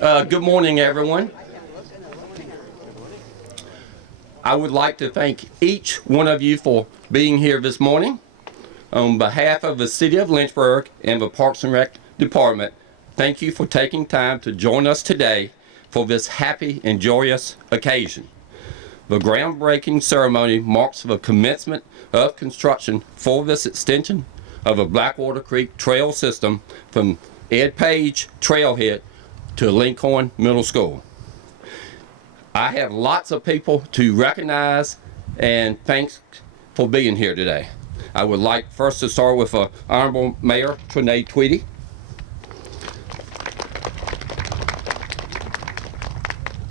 Good morning, everyone. I would like to thank each one of you for being here this morning. On behalf of the City of Lynchburg and the Parks and Rec Department, thank you for taking time to join us today for this happy and joyous occasion. The groundbreaking ceremony marks the commencement of construction for this extension of the Blackwater Creek Trail System from Ed Page Trailhead to Lincoln Middle School. I have lots of people to recognize and thanks for being here today. I would like first to start with Honorable Mayor Trinae Tweedy.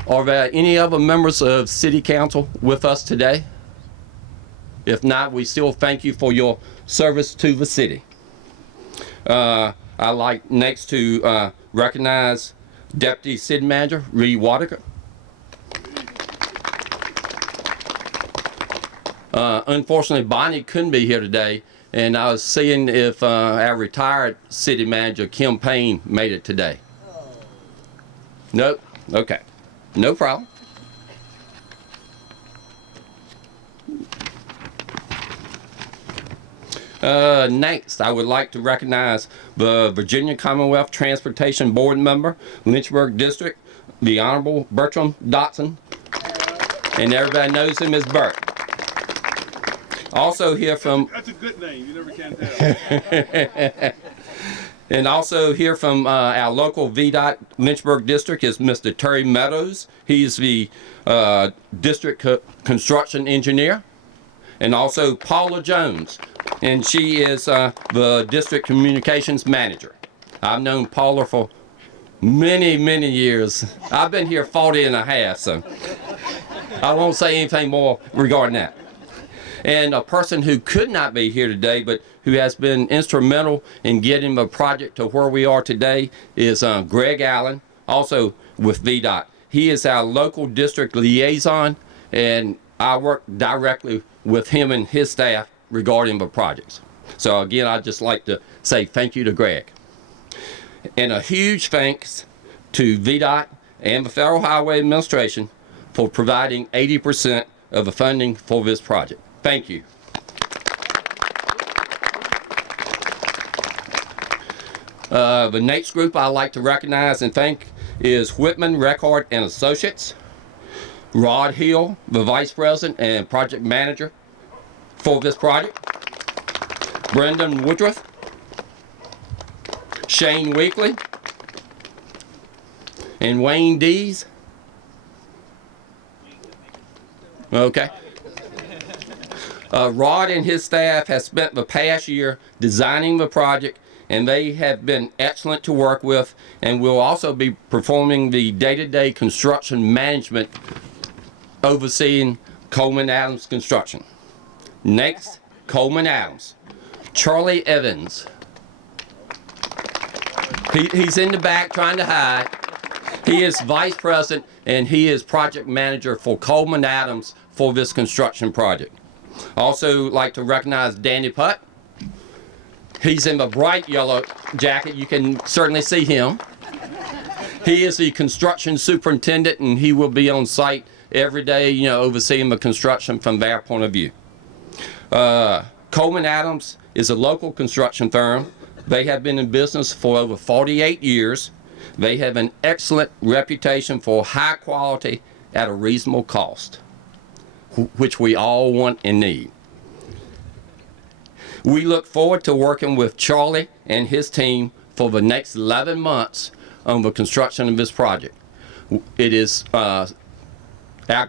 Are there any other members of City Council with us today? If not, we still thank you for your service to the city. I'd like next to recognize Deputy City Manager Reed Whitaker. Unfortunately, Bonnie couldn't be here today, and I was seeing if our retired city manager, Kim Payne, made it today. Nope. Okay. No problem. Next, I would like to recognize the Virginia Commonwealth Transportation Board member, Lynchburg District, the Honorable Bertram Dotson, and everybody knows him as Bert. Also here from... That's a good name, you never can tell. And also here from our local VDOT Lynchburg District is Mr. Terry Meadows. He's the District Construction Engineer. And also Paula Jones, and she is the District Communications Manager. I've known Paula for many, many years. I've been here 40 and a half, so I won't say anything more regarding that. And a person who could not be here today, but who has been instrumental in getting the project to where we are today is Greg Allen, also with VDOT. He is our local district liaison, and I work directly with him and his staff regarding the projects. So again, I'd just like to say thank you to Greg. And a huge thanks to VDOT and the Federal Highway Administration for providing 80% of the funding for this project. Thank you. The next group I'd like to recognize and thank is Whitman Record and Associates, Rod Hill, the Vice President and Project Manager for this project, Brendan Woodruff, Shane Weekly, and Wayne Dees. Okay. Rod and his staff have spent the past year designing the project, and they have been excellent to work with, and will also be performing the day-to-day construction management overseeing Coleman Adams Construction. Next, Coleman Adams. Charlie Evans. He's in the back trying to hide. He is Vice President, and he is Project Manager for Coleman Adams for this construction project. Also like to recognize Danny Putt. He's in the bright yellow jacket. You can certainly see him. He is the construction superintendent, and he will be on site every day, overseeing the construction from their point of view. Coleman Adams is a local construction firm. They have been in business for over 48 years. They have an excellent reputation for high quality at a reasonable cost, which we all want and need. We look forward to working with Charlie and his team for the next 11 months on the construction of this project. It is our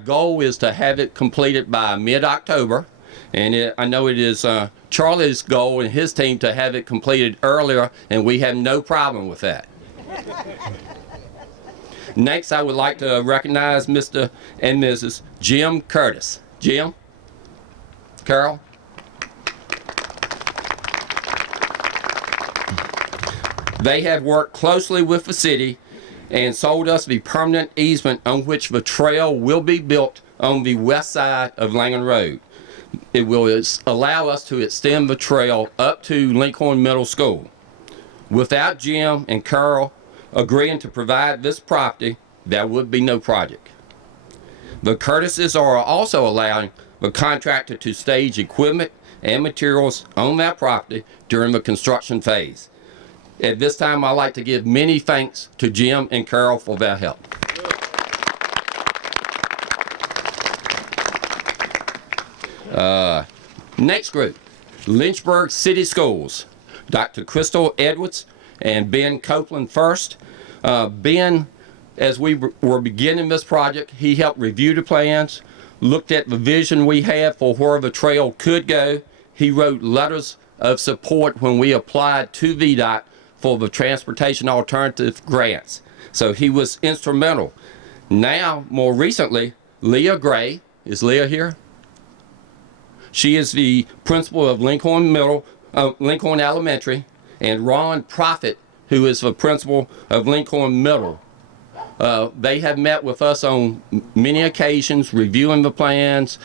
goal is to have it completed by mid-October, and I know it is Charlie's goal and his team to have it completed earlier, and we have no problem with that. Next, I would like to recognize Mr. and Mrs. Jim Curtis. Jim? Carol? They have worked closely with the city and sold us the permanent easement on which the trail will be built on the west side of Langham Road. It will allow us to extend the trail up to Lincoln Middle School. Without Jim and Carol, agreeing to provide this property, there would be no project. The Curtises are also allowing the contractor to stage equipment and materials on that property during the construction phase. At this time, I'd like to give many thanks to Jim and Carol for their help. Next group, Lynchburg City Schools. Dr. Crystal Edwards and Ben Copeland first. Ben, as we were beginning this project, he helped review the plans, looked at the vision we had for where the trail could go. He wrote letters of support when we applied to VDOT for the Transportation Alternative Grants. So he was instrumental. Now, more recently, Leah Gray, is Leah here? She is the principal of Lincoln Elementary, and Ron Profit, who is the principal of Lincoln Middle. They have met with us on many occasions, reviewing the plans,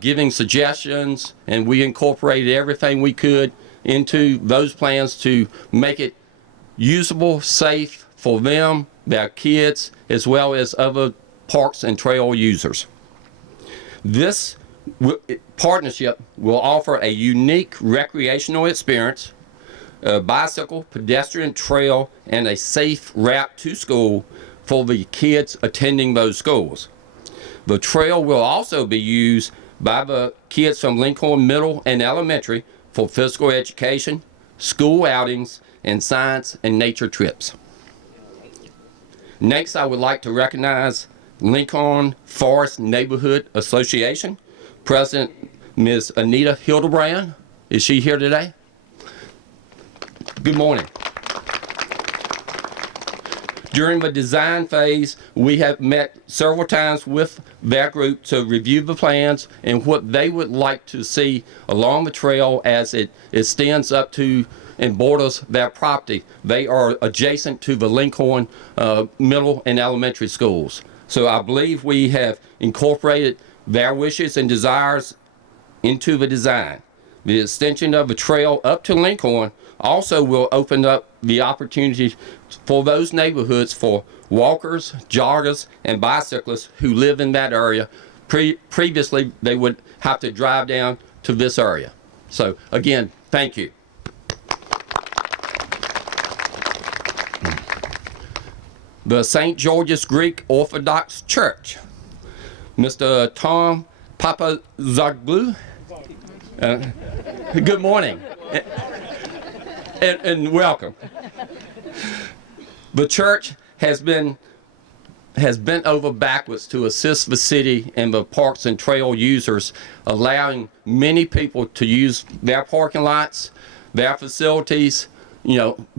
giving suggestions, and we incorporated everything we could into those plans to make it usable, safe for them, their kids, as well as other parks and trail users. This partnership will offer a unique recreational experience, a bicycle, pedestrian trail, and a safe route to school for the kids attending those schools. The trail will also be used by the kids from Lincoln Middle and Elementary for physical education, school outings, and science and nature trips. Next, I would like to recognize Lincoln Forest Neighborhood Association. President Ms. Anita Hildebrand. Is she here today? Good morning. During the design phase, we have met several times with their group to review the plans and what they would like to see along the trail as it extends up to and borders their property. They are adjacent to the Lincoln Middle and Elementary schools. So I believe we have incorporated their wishes and desires into the design. The extension of the trail up to Lincoln also will open up the opportunity for those neighborhoods for walkers, joggers, and bicyclists who live in that area. Previously, they would have to drive down to this area. So again, thank you. The St. George's Greek Orthodox Church. Mr. Tom Papazoglu. Good morning and welcome. The church has bent over backwards to assist the city and the parks and trail users, allowing many people to use their parking lots, their facilities,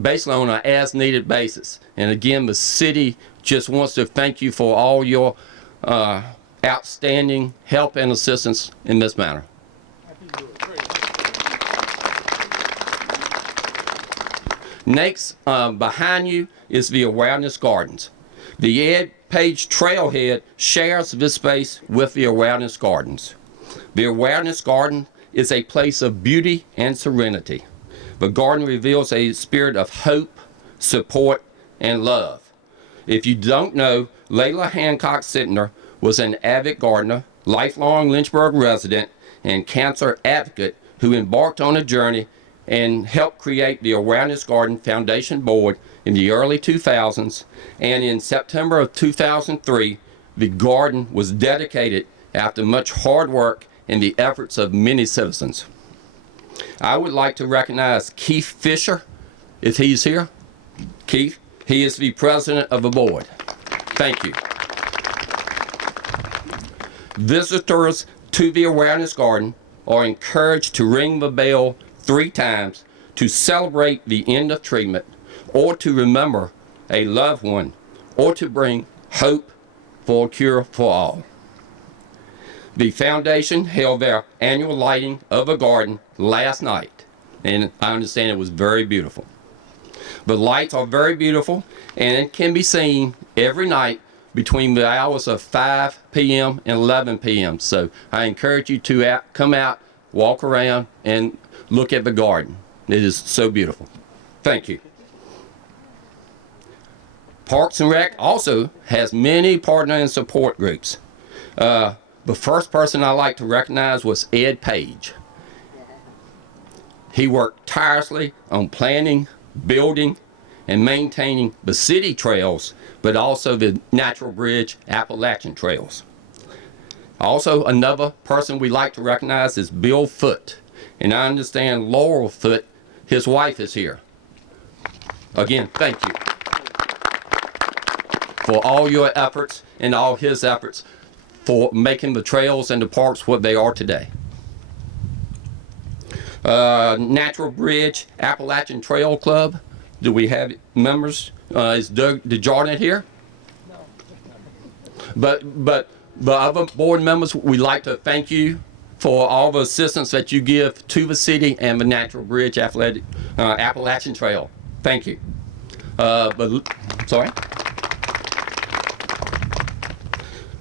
basically on an as-needed basis. And again, the city just wants to thank you for all your outstanding help and assistance in this matter. Next, behind you is the Awareness Gardens. The Ed Page Trailhead shares this space with the Awareness Gardens. The Awareness Garden is a place of beauty and serenity. The garden reveals a spirit of hope, support, and love. If you don't know, Layla Hancock Sittner was an avid gardener, lifelong Lynchburg resident, and cancer advocate who embarked on a journey and helped create the Awareness Garden Foundation Board in the early 2000s, and in September of 2003, the garden was dedicated after much hard work and the efforts of many citizens. I would like to recognize Keith Fisher, if he's here. Keith, he is the president of the board. Thank you. Visitors to the Awareness Garden are encouraged to ring the bell 3 times to celebrate the end of treatment, or to remember a loved one, or to bring hope for a cure for all. The foundation held their annual lighting of the garden last night, and I understand it was very beautiful. The lights are very beautiful, and it can be seen every night between the hours of 5 p.m. and 11 p.m. So I encourage you to come out, walk around, and look at the garden. It is so beautiful. Thank you. Parks and Rec also has many partner and support groups. The first person I like to recognize was Ed Page. He worked tirelessly on planning, building, and maintaining the city trails, but also the Natural Bridge Appalachian trails. Also, another person we like to recognize is Bill Foote. And I understand Laurel Foote, his wife, is here. Again, thank you for all your efforts and all his efforts for making the trails and the parks what they are today. Natural Bridge Appalachian Trail Club. Do we have members? Is Doug DeJarden here? No. But other board members, we'd like to thank you for all the assistance that you give to the city and the Natural Bridge Appalachian Trail. Thank you. Sorry.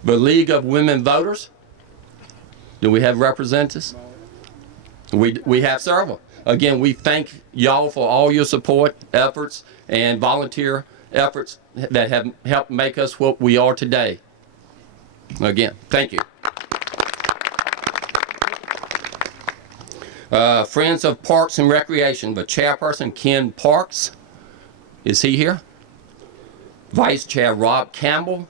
The League of Women Voters. Do we have representatives? We have several. Again, we thank y'all for all your support efforts and volunteer efforts that have helped make us what we are today. Again, thank you. Friends of Parks and Recreation, the chairperson, Ken Parks. Is he here? Vice Chair Rob Campbell.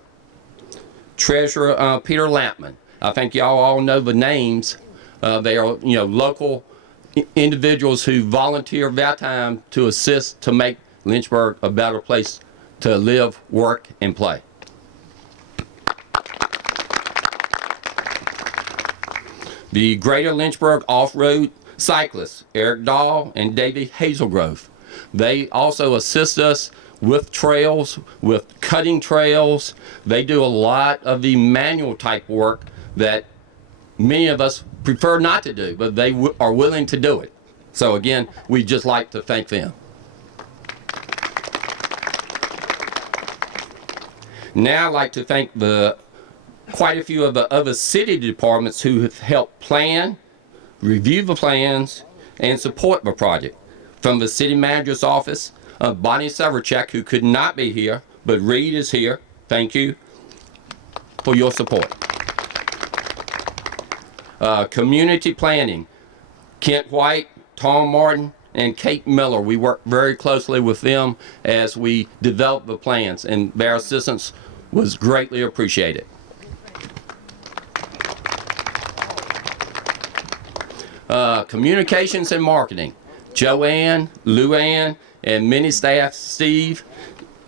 Treasurer Peter Lampman. I think y'all all know the names. They are, local individuals who volunteer their time to assist to make Lynchburg a better place to live, work, and play. The Greater Lynchburg Off-Road Cyclists, Eric Dahl and Davey Hazelgrove. They also assist us with trails, with cutting trails. They do a lot of the manual type work that many of us prefer not to do, but they are willing to do it. So again, we just like to thank them. Now I'd like to thank quite a few of the other city departments who have helped plan, review the plans, and support the project. From the city manager's office, Bonnie Severchek, who could not be here, but Reed is here. Thank you for your support. Community planning, Kent White, Tom Martin, and Kate Miller. We work very closely with them as we develop the plans, and their assistance was greatly appreciated. Communications and marketing, Joanne, Luann, and many staff, Steve.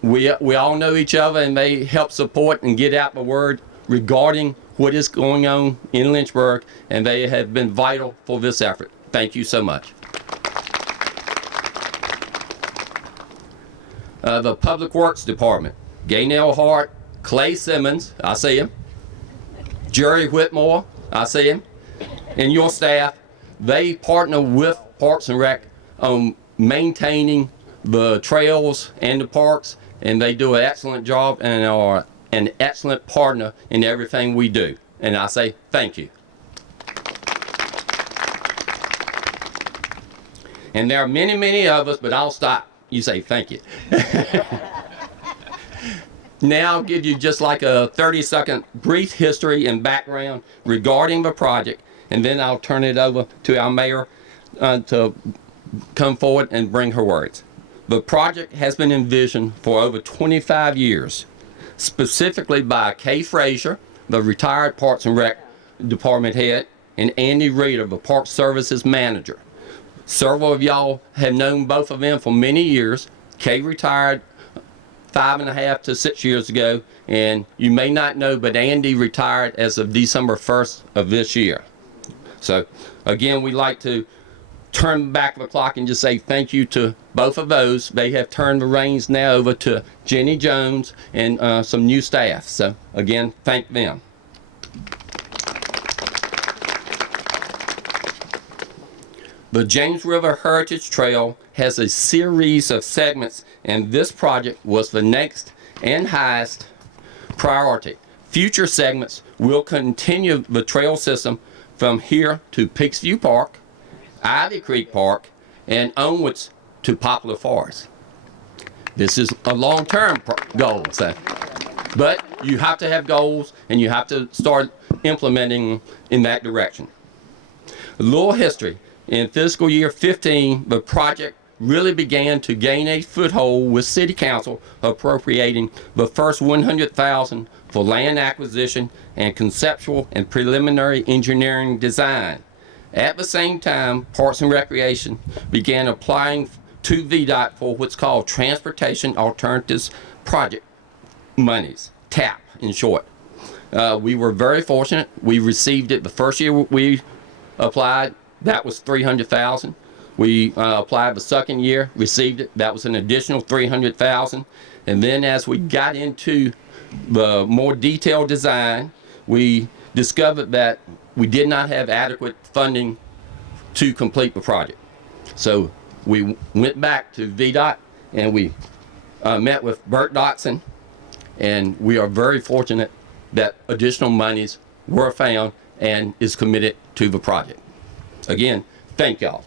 We all know each other, and they help support and get out the word regarding what is going on in Lynchburg, and they have been vital for this effort. Thank you so much. The Public Works Department, Gaynell Hart, Clay Simmons, I see him, Jerry Whitmore, I see him, and your staff. They partner with Parks and Rec on maintaining the trails and the parks, and they do an excellent job and are an excellent partner in everything we do. And I say thank you. And there are many, many of us, but I'll stop. You say thank you. Now I'll give you just like a 30-second brief history and background regarding the project, and then I'll turn it over to our mayor to come forward and bring her words. The project has been envisioned for over 25 years, specifically by Kay Frazier, the retired Parks and Rec department head, and Andy Reeder, the Park Services manager. Several of y'all have known both of them for many years. Kay retired 5.5 to 6 years ago, and you may not know, but Andy retired as of December 1st of this year. So again, we like to turn back the clock and just say thank you to both of those. They have turned the reins now over to Jenny Jones and some new staff. So again, thank them. The James River Heritage Trail has a series of segments, and this project was the next and highest priority. Future segments will continue the trail system from here to Peaks View Park, Ivy Creek Park, and onwards to Poplar Forest. This is a long-term goal, so. But you have to have goals, and you have to start implementing in that direction. A little history. In fiscal year 15, the project really began to gain a foothold with City Council appropriating the first $100,000 for land acquisition and conceptual and preliminary engineering design. At the same time, Parks and Recreation began applying to VDOT for what's called Transportation Alternatives Project monies, TAP in short. We were very fortunate. We received it the first year we applied. That was $300,000. We applied the second year, received it. That was an additional $300,000. And then as we got into the more detailed design, we discovered that we did not have adequate funding to complete the project. So we went back to VDOT and we met with Bert Dotson, and we are very fortunate that additional monies were found and is committed to the project. Again, thank y'all.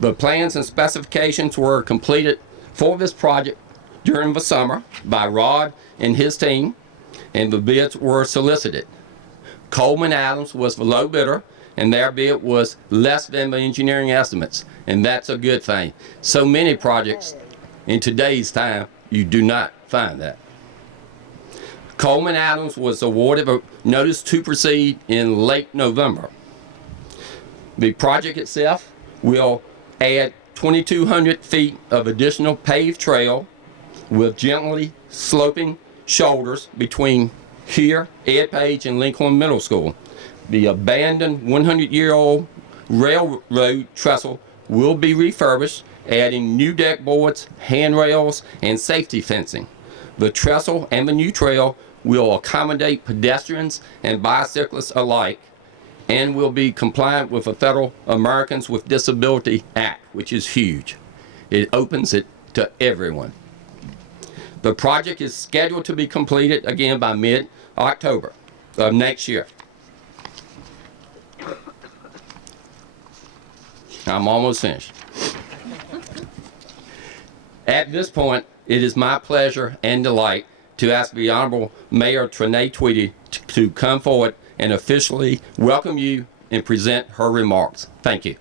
The plans and specifications were completed for this project during the summer by Rod and his team, and the bids were solicited. Coleman Adams was the low bidder, and their bid was less than the engineering estimates, and that's a good thing. So many projects in today's time, you do not find that. Coleman Adams was awarded a notice to proceed in late November. The project itself will add 2,200 feet of additional paved trail with gently sloping shoulders between here, Ed Page, and Lincoln Middle School. The abandoned 100-year-old railroad trestle will be refurbished, adding new deck boards, handrails, and safety fencing. The trestle and the new trail will accommodate pedestrians and bicyclists alike, and will be compliant with the Federal Americans with Disability Act, which is huge. It opens it to everyone. The project is scheduled to be completed again by mid-October of next year. I'm almost finished. At this point, it is my pleasure and delight to ask the Honorable Mayor Trenae Tweedy to come forward and officially welcome you and present her remarks. Thank you.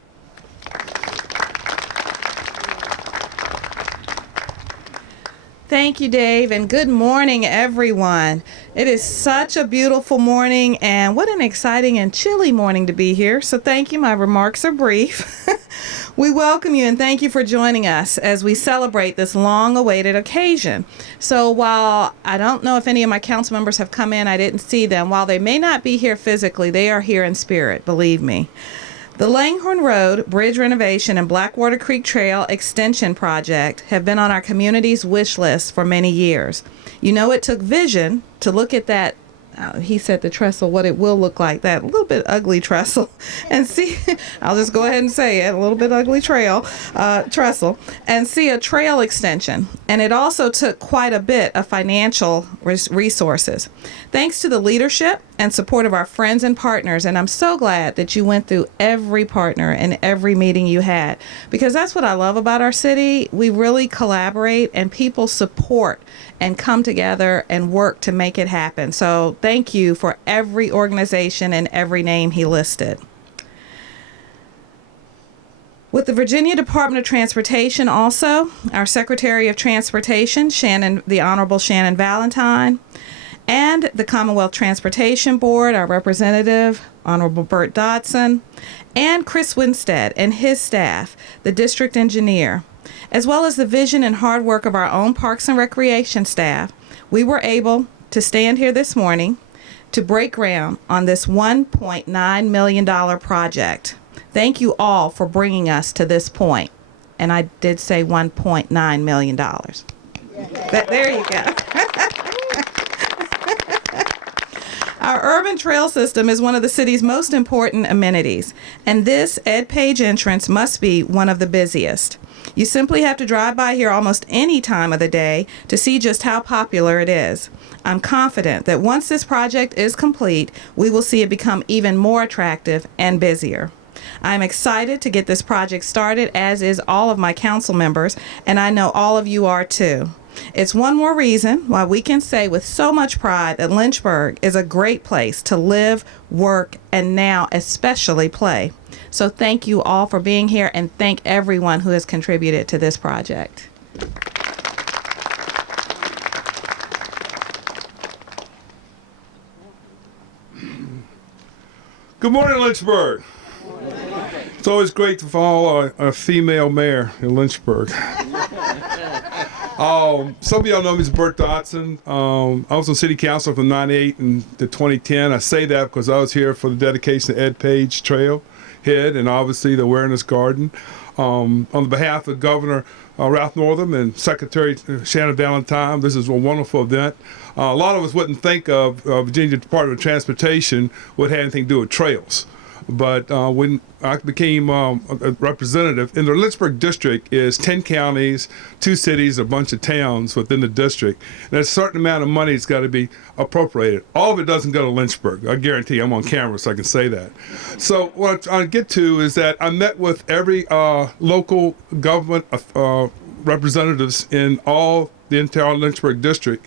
Thank you, Dave, and good morning, everyone. It is such a beautiful morning, and what an exciting and chilly morning to be here. So thank you. My remarks are brief. We welcome you and thank you for joining us as we celebrate this long-awaited occasion. So while I don't know if any of my council members have come in, I didn't see them. While they may not be here physically, they are here in spirit, believe me. The Langhorne Road Bridge Renovation and Blackwater Creek Trail Extension Project have been on our community's wish list for many years. You know, it took vision to look at that, he said the trestle, what it will look like, that little bit ugly trestle, and see, I'll just go ahead and say it, a little bit ugly trestle, and see a trail extension. And it also took quite a bit of financial resources. Thanks to the leadership and support of our friends and partners, and I'm so glad that you went through every partner and every meeting you had, because that's what I love about our city. We really collaborate and people support and come together and work to make it happen. So thank you for every organization and every name he listed. With the Virginia Department of Transportation also, our Secretary of Transportation, the Honorable Shannon Valentine, and the Commonwealth Transportation Board, our representative, Honorable Bert Dotson, and Chris Winstead and his staff, the district engineer, as well as the vision and hard work of our own Parks and Recreation staff, we were able to stand here this morning to break ground on this $1.9 million project. Thank you all for bringing us to this point. And I did say $1.9 million. There you go. Our urban trail system is one of the city's most important amenities, and this Ed Page entrance must be one of the busiest. You simply have to drive by here almost any time of the day to see just how popular it is. I'm confident that once this project is complete, we will see it become even more attractive and busier. I'm excited to get this project started, as is all of my council members, and I know all of you are too. It's one more reason why we can say with so much pride that Lynchburg is a great place to live, work, and now especially play. So thank you all for being here, and thank everyone who has contributed to this project. Good morning, Lynchburg. It's always great to follow a female mayor in Lynchburg. Some of y'all know me as Bert Dodson. I was on city council from 98 to 2010. I say that because I was here for the dedication of Ed Page Trail Head and obviously the Awareness Garden. On the behalf of Governor Ralph Northam and Secretary Shannon Valentine, this is a wonderful event. A lot of us wouldn't think of Virginia Department of Transportation would have anything to do with trails. But when I became a representative, in the Lynchburg district is 10 counties, 2 cities, a bunch of towns within the district. And there's a certain amount of money that's got to be appropriated. All of it doesn't go to Lynchburg. I guarantee you, I'm on camera so I can say that. So what I'm trying to get to is that I met with every local government representatives in all the entire Lynchburg district.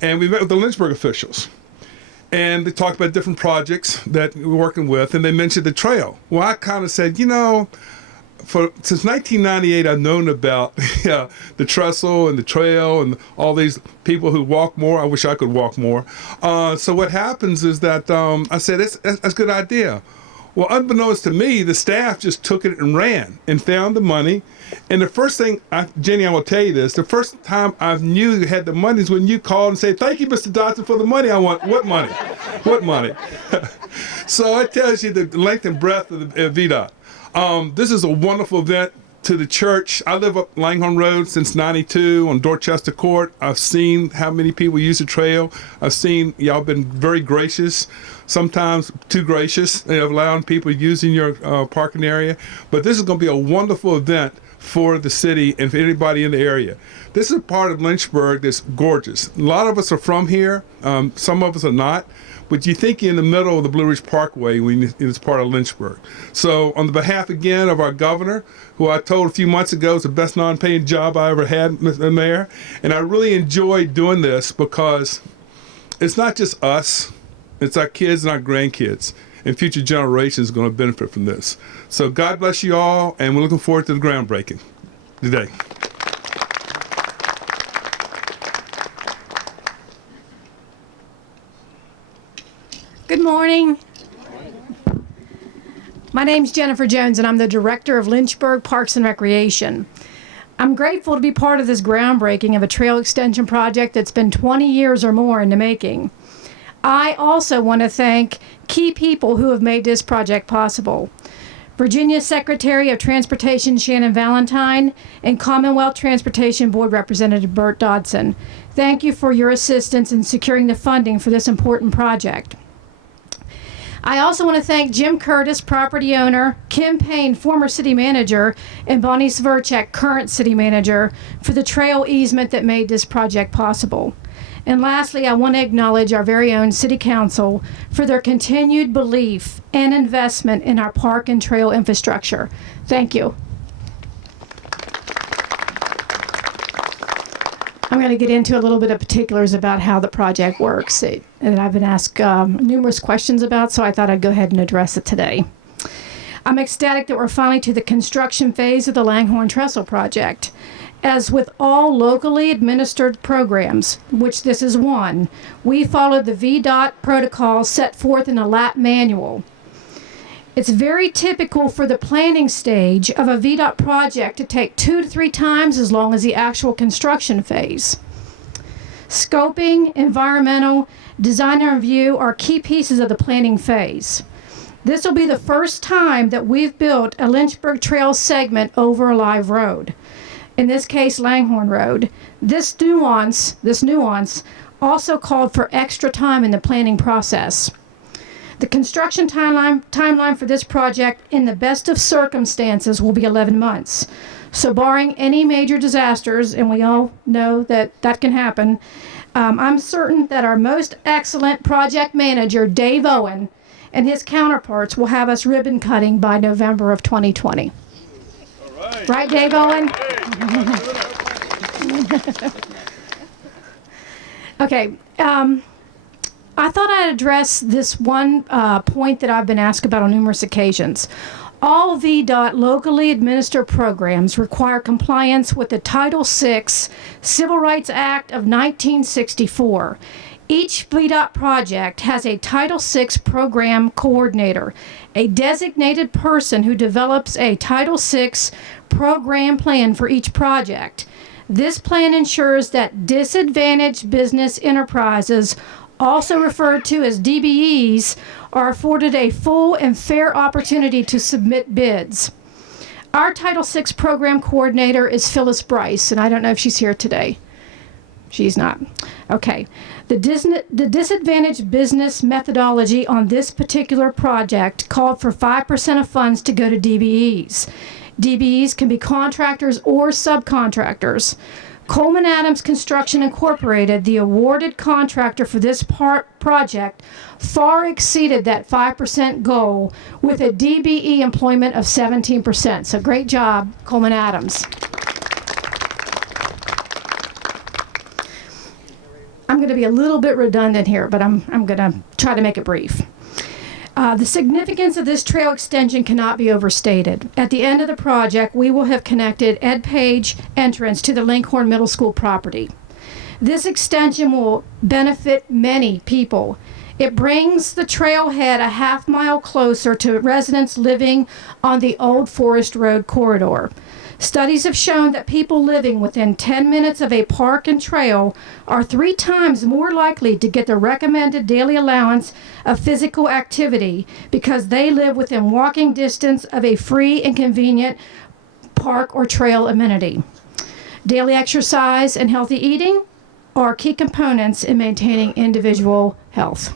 And we met with the Lynchburg officials. And they talked about different projects that we're working with, and they mentioned the trail. Well, I kind of said, since 1998, I've known about the trestle and the trail and all these people who walk more. I wish I could walk more. So what happens is that I said, that's a good idea. Well, unbeknownst to me, the staff just took it and ran and found the money. And the first thing, Jenny, I will tell you this, the first time I knew you had the money is when you called and said, "Thank you, Mr. Dodson, for the money I want." What money? What money? So it tells you the length and breadth of the VDOT. This is a wonderful event to the church. I live up Langhorne Road since 92 on Dorchester Court. I've seen how many people use the trail. I've seen y'all been very gracious, sometimes too gracious, allowing people using your parking area. But this is going to be a wonderful event for the city and for anybody in the area. This is a part of Lynchburg that's gorgeous. A lot of us are from here. Some of us are not. But you think you're in the middle of the Blue Ridge Parkway when it's part of Lynchburg. So on the behalf again of our governor, who I told a few months ago is the best non-paying job I ever had, Mr. Mayor, and I really enjoy doing this because it's not just us, it's our kids and our grandkids, and future generations are going to benefit from this. So God bless you all, and we're looking forward to the groundbreaking today. Good morning. My name's Jennifer Jones, and I'm the Director of Lynchburg Parks and Recreation. I'm grateful to be part of this groundbreaking of a trail extension project that's been 20 years or more in the making. I also want to thank key people who have made this project possible. Virginia Secretary of Transportation Shannon Valentine and Commonwealth Transportation Board Representative Bert Dodson. Thank you for your assistance in securing the funding for this important project. I also want to thank Jim Curtis, property owner, Kim Payne, former city manager, and Bonnie Sverchek, current city manager, for the trail easement that made this project possible. And lastly, I want to acknowledge our very own city council for their continued belief and investment in our park and trail infrastructure. Thank you. I'm going to get into a little bit of particulars about how the project works and I've been asked numerous questions about, so I thought I'd go ahead and address it today. I'm ecstatic that we're finally to the construction phase of the Langhorne Trestle project. As with all locally administered programs, which this is one, we followed the VDOT protocol set forth in the LAP manual. It's very typical for the planning stage of a VDOT project to take 2 to 3 times as long as the actual construction phase. Scoping, environmental, design and review are key pieces of the planning phase. This will be the first time that we've built a Lynchburg Trail segment over a live road. In this case, Langhorne Road. This nuance also called for extra time in the planning process. The construction timeline for this project, in the best of circumstances, will be 11 months. So barring any major disasters, and we all know that that can happen, I'm certain that our most excellent project manager, Dave Owen, and his counterparts will have us ribbon cutting by November of 2020. Right, Dave Owen? Okay. I thought I'd address this one point that I've been asked about on numerous occasions. All VDOT locally administered programs require compliance with the Title VI Civil Rights Act of 1964. Each VDOT project has a Title VI program coordinator, a designated person who develops a Title VI program plan for each project. This plan ensures that disadvantaged business enterprises, also referred to as DBEs, are afforded a full and fair opportunity to submit bids. Our Title VI program coordinator is Phyllis Bryce, and I don't know if she's here today. She's not. Okay. The disadvantaged business methodology on this particular project called for 5% of funds to go to DBEs. DBEs can be contractors or subcontractors. Coleman Adams Construction Incorporated, the awarded contractor for this project, far exceeded that 5% goal with a DBE employment of 17%. So great job, Coleman Adams. I'm going to be a little bit redundant here, but I'm going to try to make it brief. The significance of this trail extension cannot be overstated. At the end of the project, we will have connected Ed Page entrance to the Linkhorn Middle School property. This extension will benefit many people. It brings the trailhead a half-mile closer to residents living on the Old Forest Road corridor. Studies have shown that people living within 10 minutes of a park and trail are 3 times more likely to get the recommended daily allowance of physical activity because they live within walking distance of a free and convenient park or trail amenity. Daily exercise and healthy eating are key components in maintaining individual health.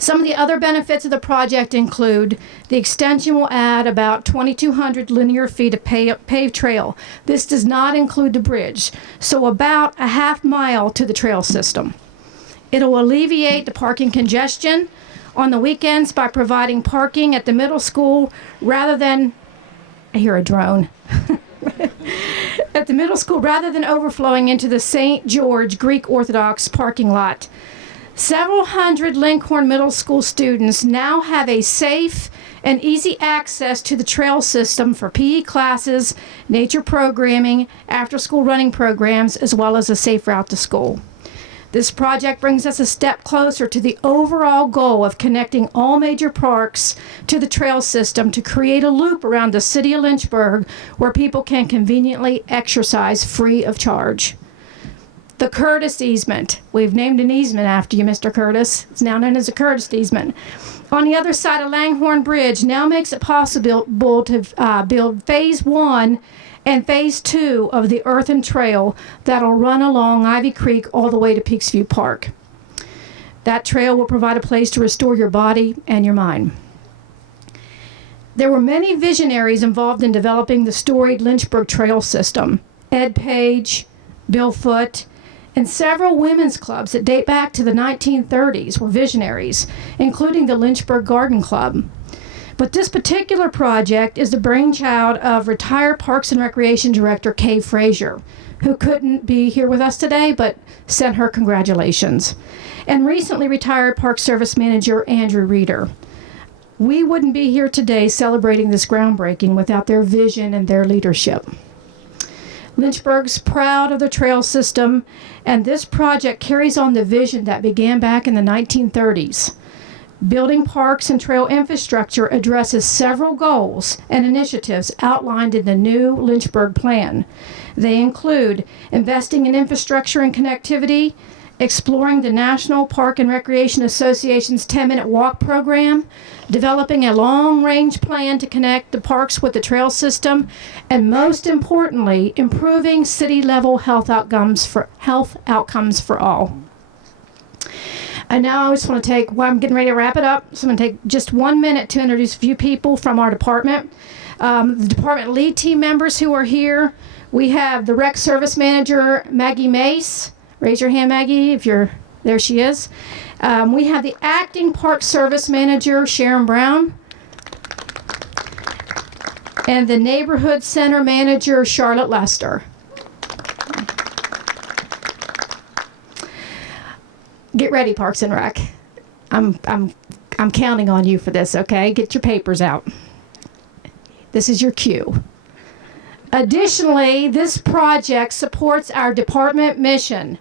Some of the other benefits of the project include the extension will add about 2,200 linear feet of paved trail. This does not include the bridge, so about a half mile to the trail system. It'll alleviate the parking congestion on the weekends by providing parking at the middle school rather than, I hear a drone, at the middle school rather than overflowing into the St. George Greek Orthodox parking lot. Several hundred Linkhorn Middle School students now have a safe and easy access to the trail system for PE classes, nature programming, after-school running programs, as well as a safe route to school. This project brings us a step closer to the overall goal of connecting all major parks to the trail system to create a loop around the city of Lynchburg where people can conveniently exercise free of charge. The Curtis easement. We've named an easement after you, Mr. Curtis. It's now known as the Curtis easement. On the other side of Langhorne Bridge now makes it possible to build Phase 1 and Phase 2 of the earthen trail that'll run along Ivy Creek all the way to Peaksview Park. That trail will provide a place to restore your body and your mind. There were many visionaries involved in developing the storied Lynchburg Trail system. Ed Page, Bill Foote, and several women's clubs that date back to the 1930s were visionaries, including the Lynchburg Garden Club. But this particular project is the brainchild of retired Parks and Recreation Director Kay Frazier, who couldn't be here with us today, but sent her congratulations, and recently retired Park Service Manager Andrew Reeder. We wouldn't be here today celebrating this groundbreaking without their vision and their leadership. Lynchburg's proud of the trail system, and this project carries on the vision that began back in the 1930s. Building parks and trail infrastructure addresses several goals and initiatives outlined in the new Lynchburg plan. They include investing in infrastructure and connectivity, exploring the National Park and Recreation Association's 10-minute walk program, developing a long-range plan to connect the parks with the trail system, and most importantly, improving city-level health outcomes for all. And now I just want to I'm getting ready to wrap it up, so I'm going to take just 1 minute to introduce a few people from our department. The department lead team members who are here. We have the Rec Service Manager, Maggie Mace. Raise your hand, Maggie, if you're there. She is. We have the acting park service manager, Sharon Brown, and the neighborhood center manager, Charlotte Lester. Get ready, Parks and Rec. I'm counting on you for this, okay? Get your papers out. This is your cue. Additionally, this project supports our department mission.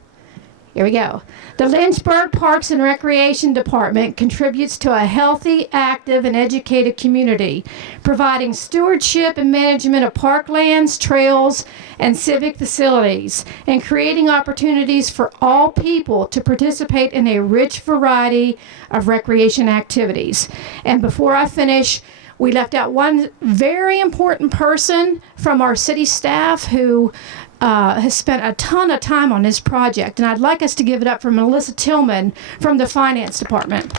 Here we go. The Lynchburg Parks and Recreation Department contributes to a healthy, active, and educated community, providing stewardship and management of parklands, trails, and civic facilities, and creating opportunities for all people to participate in a rich variety of recreation activities. And before I finish, we left out one very important person from our city staff who has spent a ton of time on this project, and I'd like us to give it up for Melissa Tillman from the Finance Department.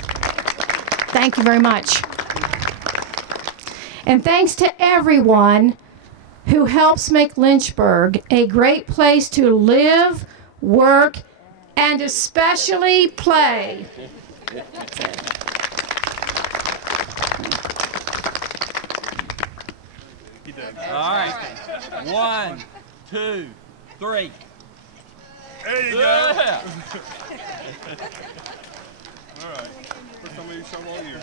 Thank you very much. And thanks to everyone who helps make Lynchburg a great place to live, work, and especially play. All right. 1, 2, 3. There you go. Yeah. All right. First time we show all year.